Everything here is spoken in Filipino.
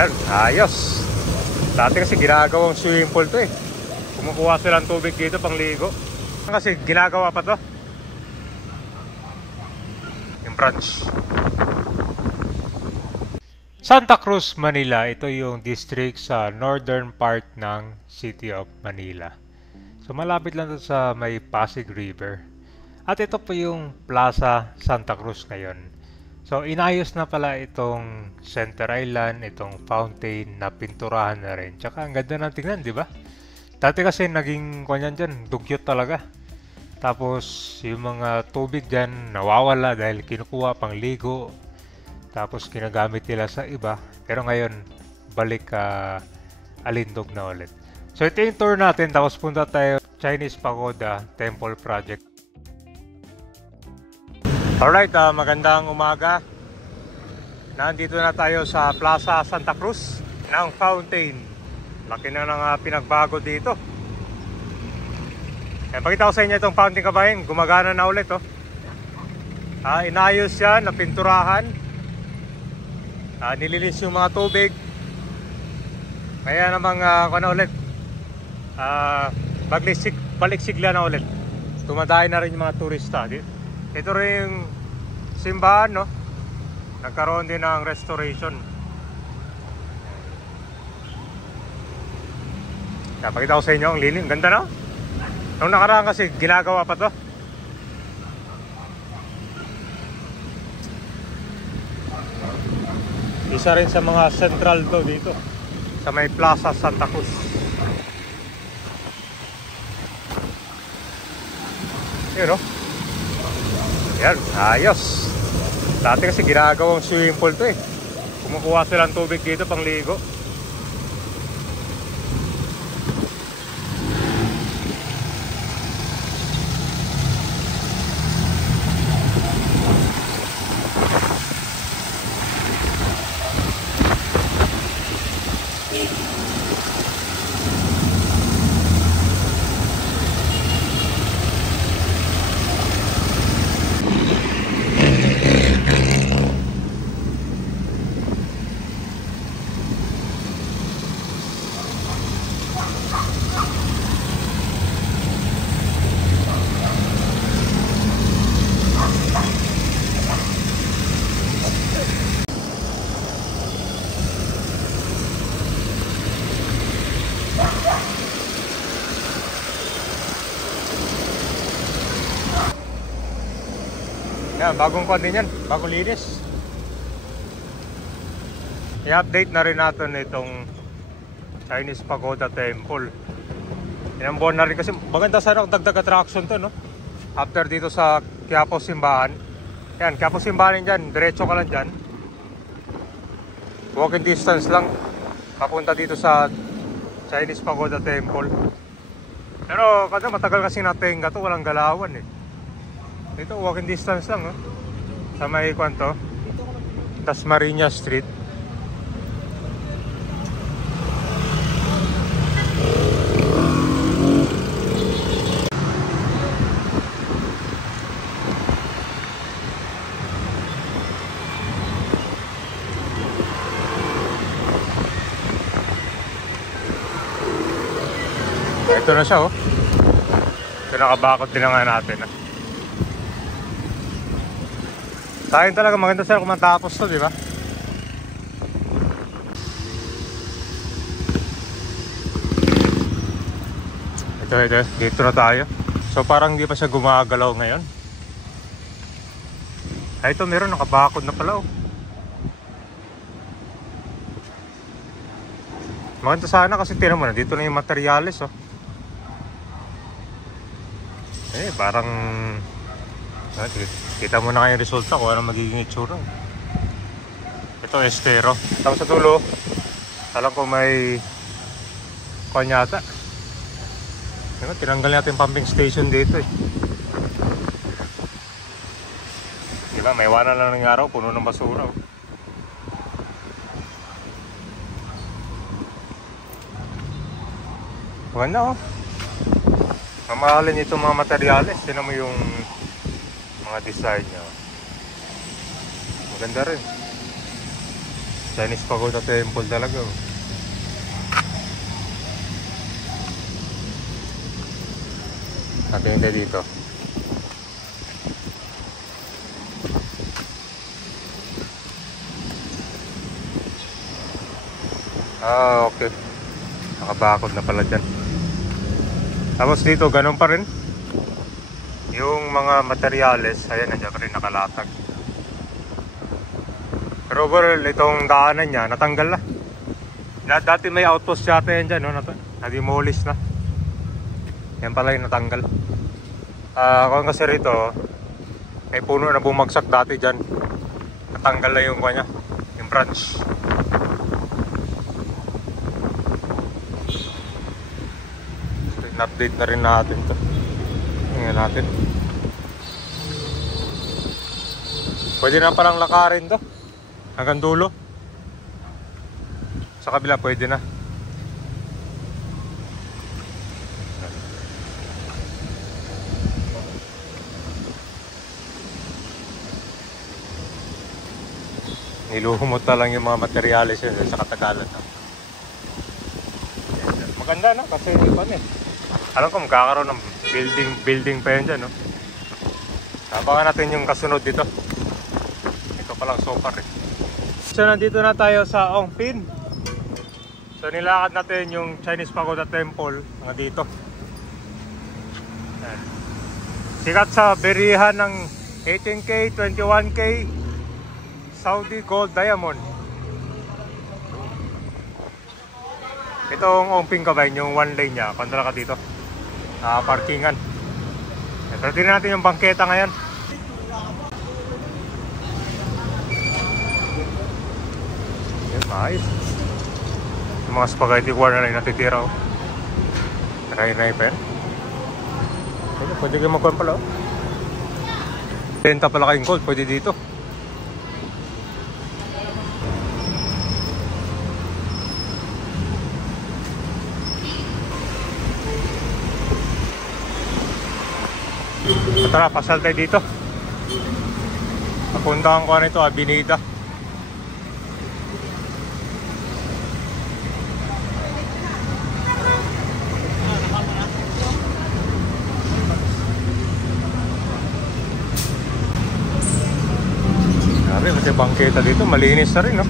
Yan, ayos. Dati kasi ginagawang swimming pool to eh. Kumukuha silang tubig dito pang ligo. Kasi ginagawa pa to yung branch. Santa Cruz, Manila. Ito yung district sa northern part ng City of Manila. So malapit lang to sa may Pasig River. At ito po yung Plaza Santa Cruz ngayon. So inayos na pala itong Center Island, itong fountain na pinturahan na rin. Tsaka ang ganda ng tingnan, di ba? Dati kasi naging kanyan dyan, dugyot talaga. Tapos yung mga tubig dyan nawawala dahil kinukuha pang ligo. Tapos ginagamit nila sa iba. Pero ngayon, balik alindog na ulit. So ito yung tour natin. Tapos punta tayo Chinese Pagoda Temple Project. Alright, magandang umaga. Nandito na tayo sa Plaza Santa Cruz ng fountain. Laki na ng pinagbago dito. Pakita ko sa inyo itong fountain, kabayan. Gumagana na ulit, oh. Inayos yan, napinturahan. Nilinis yung mga tubig. Kaya namang ulit. Balik-sigla na ulit. Tumadayo na rin yung mga turista. Ito rin yung simbahan, no? Nagkaroon din ng restoration. Pakita ko sa inyo ang lilim. Ganda na. Nung nakaraan kasi ginagawa pa to. Isa rin sa mga central to dito sa may Plaza Santa Cruz. Yun, no? Yan, ayos. Dati kasi ginagawang swimming pool to eh. Kumukuha silang tubig dito pang ligo. Yan, bagong kwan din yan, bagong linis. I-update na rin natin itong Chinese Pagoda Temple. Ilang buwan na rin kasi maganda sana kung dagdag attraction to, no? After dito sa Quiapo Simbahan. Yan, Quiapo Simbahan dyan, diretso ka lang dyan. Walking distance lang papunta dito sa Chinese Pagoda Temple. Pero kasi matagal kasi natenga to, walang galawan eh. Ito, walking distance lang, oh. Sa may kwanto Dasmariñas Street. Ito na siya, oh. Ito, nakabakot din na nga natin, ah. Sayang talaga, maganda sila kung matapos to, di ba? Ito, dito na tayo. So parang hindi pa siya gumagalaw ngayon. Ay, ito meron, nakabakod na pala, oh. Maganda sana kasi tinan mo na, dito na yung materyales, oh. Parang kita mo na kayong resulta kung ano magiging itsura. Ito, estero. Tapos sa tulo, alam ko may kanyata. Tinanggal natin pumping station dito eh. Diba, may iwanan lang ng araw, puno ng basura, oh. Maganda, oh. Mamahalin itong mga materyales. Tinan mo yung mga design niya. Maganda rin. Chinese Pagoda Temple talaga. Oh. Natin dito. Ah, okay. Nakabakod na pala dyan. Tapos dito, ganun pa rin. Yung mga materyales, ayan, nandiyan pa rin nakalatag. Pero overall, itong daanan niya, natanggal na. Dati may outpost yata yan dyan, no? Na-demolish na. Yan pala yung natanggal. Kung kasi rito, may puno na bumagsak dati dyan. Natanggal na yung kanya, yung branch. Update na rin natin to. Tingnan natin. Pwede na palang lakarin to hanggang dulo. Sa kabila pwede na. Niluhumot na lang yung mga materyales yun sa katagalan. Maganda no? Kasi ano eh, alam ko magkakaroon ng building pa yun dyan, no? Abangan natin yung kasunod dito. Ito palang so far eh. So nandito na tayo sa Ongpin. So nilakad natin yung Chinese Pagoda Temple nga dito. Ayan. Sikat sa berihan ng 18K, 21K Saudi Gold Diamond. Itong Ongpin Kabayan, yung one lane niya, kontra ka dito. Parkingan. Pero tingnan natin yung bangketa ngayon. Yan, maayos. Yung mga spaghetti corn na lang natitira. Try pa yan. Pwede kayo magkuhan pala. Benta pala kayong gold, pwede dito. Tara, pasal tayo dito. Napuntahan ko na ito, Avenida. Sabi, kasi bangketa dito, malinis na rin, no?